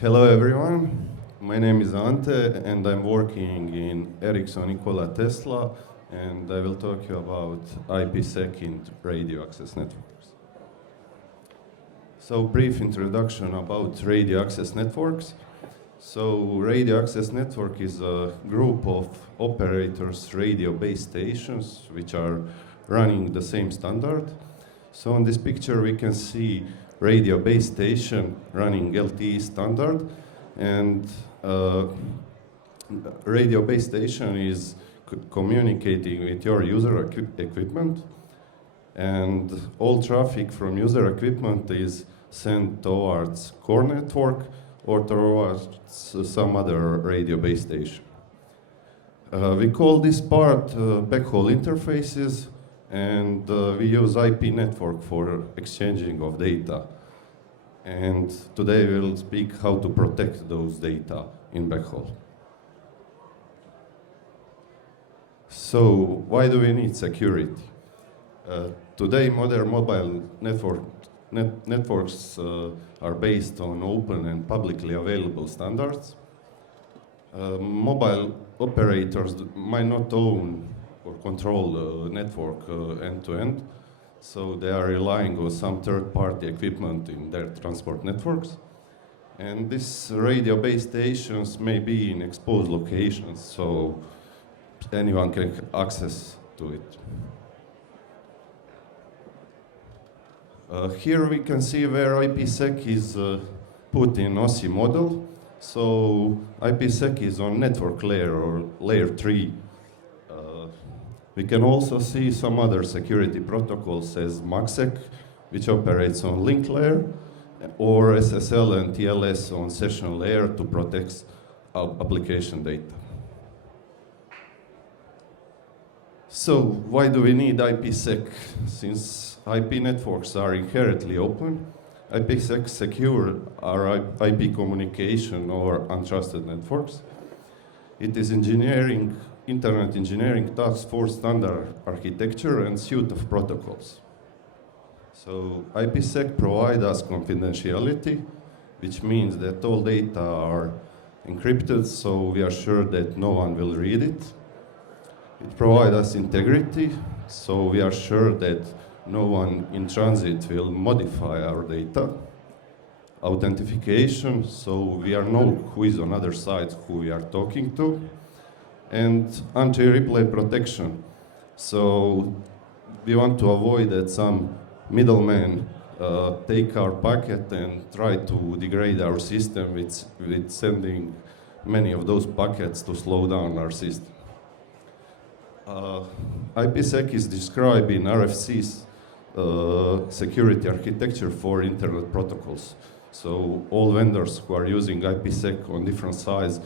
Hello everyone, my name is Ante and I'm working in Ericsson Nikola Tesla and I will talk to you about IPsec in radio access networks. So brief introduction about radio access networks. So radio access network is a group of operators radio base stations which are running the same standard. So on this picture we can see radio base station running LTE standard, and radio base station is communicating with your user equipment, and all traffic from user equipment is sent towards core network or towards some other radio base station. We call this part backhaul interfaces, and we use IP network for exchanging of data. And today we'll speak how to protect those data in backhaul. So why do we need security? Today modern mobile networks are based on open and publicly available standards. Mobile operators might not own or control the network end-to-end, so they are relying on some third-party equipment in their transport networks. And these radio base stations may be in exposed locations, so anyone can access to it. Here we can see where IPsec is put in OSI model. So IPsec is on network layer or layer 3. We can also see some other security protocols as MACsec, which operates on link layer, or SSL and TLS on session layer to protect application data. So why do we need IPsec? Since IP networks are inherently open, IPsec secure our IP communication or untrusted networks. It is Internet Engineering Task Force standard architecture and suite of protocols. So IPsec provides us confidentiality, which means that all data are encrypted, so we are sure that no one will read it. It provides us integrity, so we are sure that no one in transit will modify our data. Authentication, so we know who is on other side, who we are talking to. And anti-replay protection. So we want to avoid that some middlemen take our packet and try to degrade our system with sending many of those packets to slow down our system. IPsec is described in RFC's security architecture for internet protocols. So all vendors who are using IPsec on different sides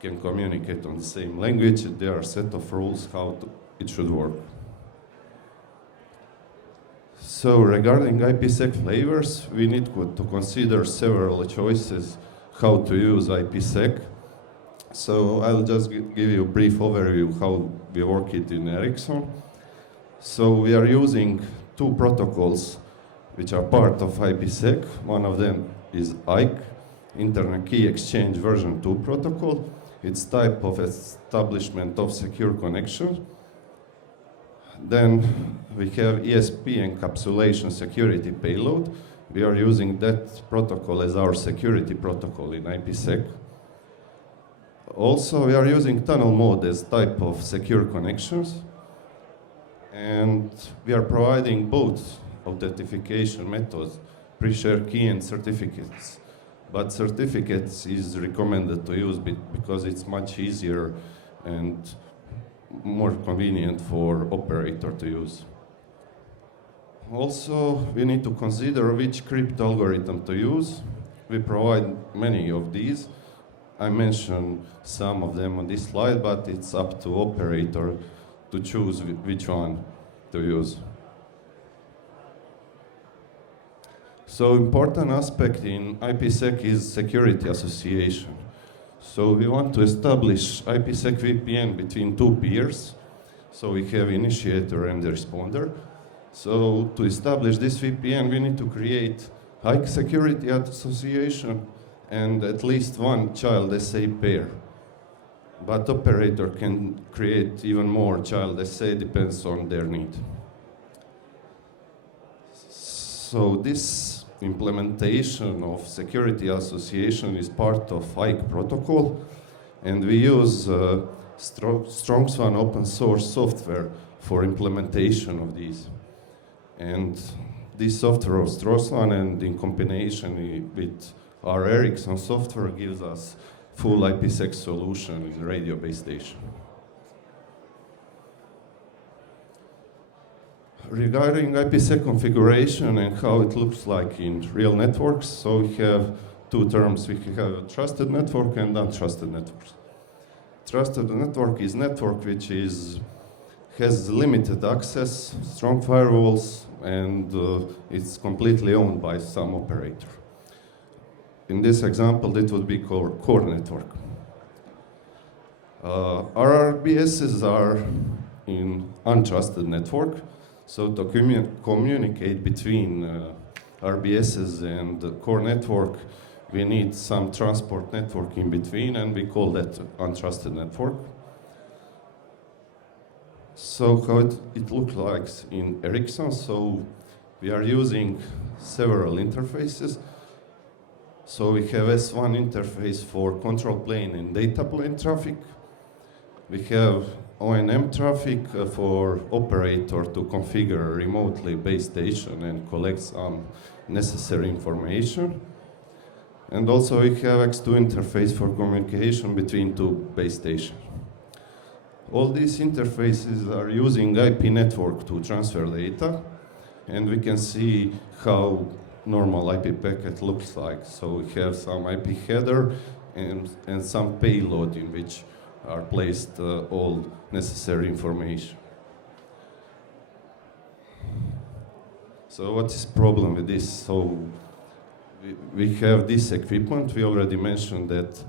can communicate on the same language. There are a set of rules how it should work. So regarding IPsec flavors, we need to consider several choices how to use IPsec. So I'll just give you a brief overview how we work it in Ericsson. So we are using two protocols which are part of IPsec. One of them is IKE, Internet Key Exchange version 2 protocol. It's type of establishment of secure connection. Then we have ESP encapsulation security payload. We are using that protocol as our security protocol in IPsec. Also, we are using tunnel mode as type of secure connections. And we are providing both authentication methods, pre-share key and certificates. But certificates is recommended to use because it's much easier and more convenient for operator to use. Also, we need to consider which crypto algorithm to use. We provide many of these. I mentioned some of them on this slide, but it's up to operator to choose which one to use. So important aspect in IPsec is security association. So we want to establish IPsec VPN between two peers. So we have initiator and the responder. So to establish this VPN, we need to create high security association and at least one child SA pair. But operator can create even more child SA, depends on their need. So this implementation of security association is part of IPsec protocol, and we use StrongSwan open source software for implementation of these. And this software of StrongSwan, and in combination with our Ericsson software, gives us full IPsec solution in radio base station. Regarding IPsec configuration and how it looks like in real networks, so we have two terms. We have trusted network and untrusted networks. Trusted network is network which has limited access, strong firewalls, and it's completely owned by some operator. In this example, it would be core network. Our RBSs are in untrusted network, so to communicate between RBSs and the core network, we need some transport network in between, and we call that untrusted network. So how it looks like in Ericsson, so we are using several interfaces. So we have S1 interface for control plane and data plane traffic. We have O&M traffic for operator to configure remotely base station and collect some necessary information. And also we have X2 interface for communication between two base stations. All these interfaces are using IP network to transfer data, and we can see how normal IP packet looks like. So we have some IP header and some payload in which are placed all necessary information. So what is the problem with this? So we have this equipment. We already mentioned that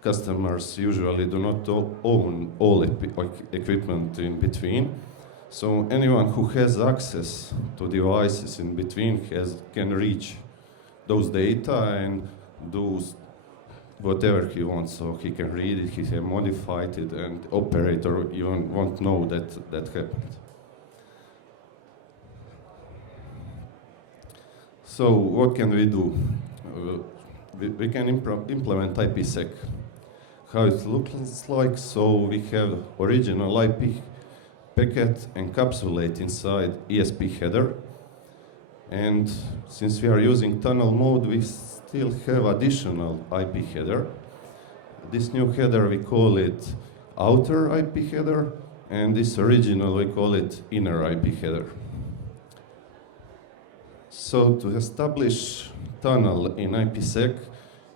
customers usually do not own all equipment in between. So anyone who has access to devices in between can reach those data and do whatever he wants. So he can read it, he can modify it, and operator even won't know that happened. So what can we do? We can implement IPsec. How it looks like, so we have original IP packet encapsulate inside ESP header. And since we are using tunnel mode, we still have additional IP header. This new header, we call it outer IP header, and this original, we call it inner IP header. So to establish tunnel in IPsec,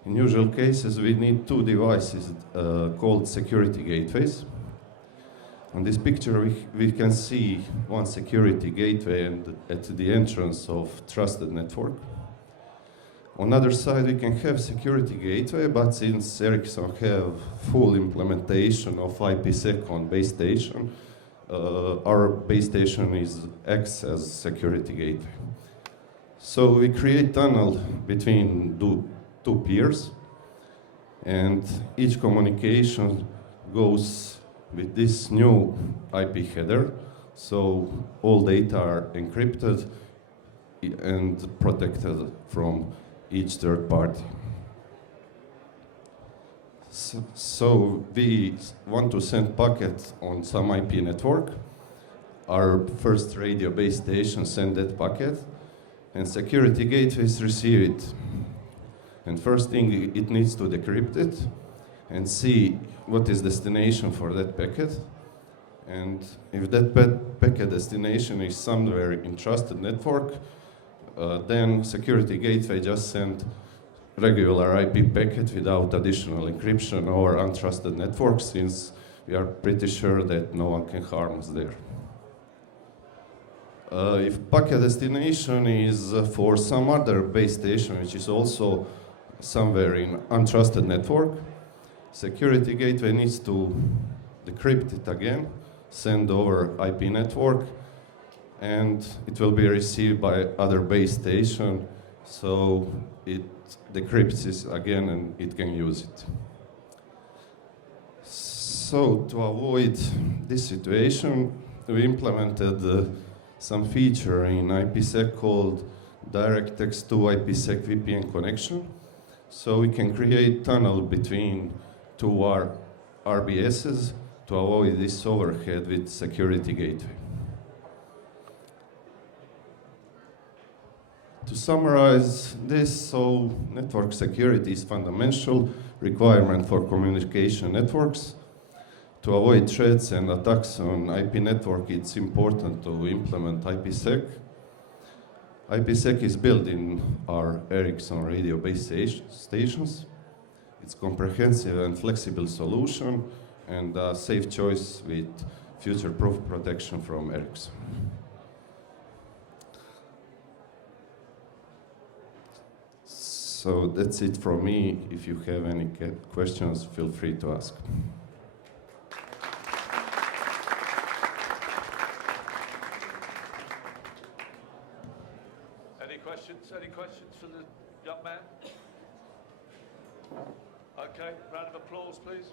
in usual cases, we need two devices called security gateways. On this picture, we can see one security gateway and at the entrance of trusted network. On the other side, we can have security gateway, but since Ericsson have full implementation of IPsec on base station, our base station acts as security gateway. So we create tunnel between two peers, and each communication goes with this new IP header, so all data are encrypted and protected from each third party. So we want to send packet on some IP network. Our first radio base station send that packet, and security gateways receive it. And first thing, it needs to decrypt it and see what is destination for that packet. And if that packet destination is somewhere in trusted network, then security gateway just send regular IP packet without additional encryption or untrusted network, since we are pretty sure that no one can harm us there. If packet destination is for some other base station, which is also somewhere in untrusted network, security gateway needs to decrypt it again, send over IP network, and it will be received by other base station, So it decrypts it again and it can use it. So to avoid this situation, we implemented some feature in IPsec called direct text to IPsec VPN connection. So we can create tunnel between two RBSs to avoid this overhead with security gateway. To summarize this, so network security is fundamental requirement for communication networks. To avoid threats and attacks on IP network, it's important to implement IPsec. IPsec is built in our Ericsson radio base stations. It's comprehensive and flexible solution and a safe choice with future-proof protection from Ericsson. So that's it from me. If you have any questions, feel free to ask. Any questions for the young man? Okay, round of applause, please.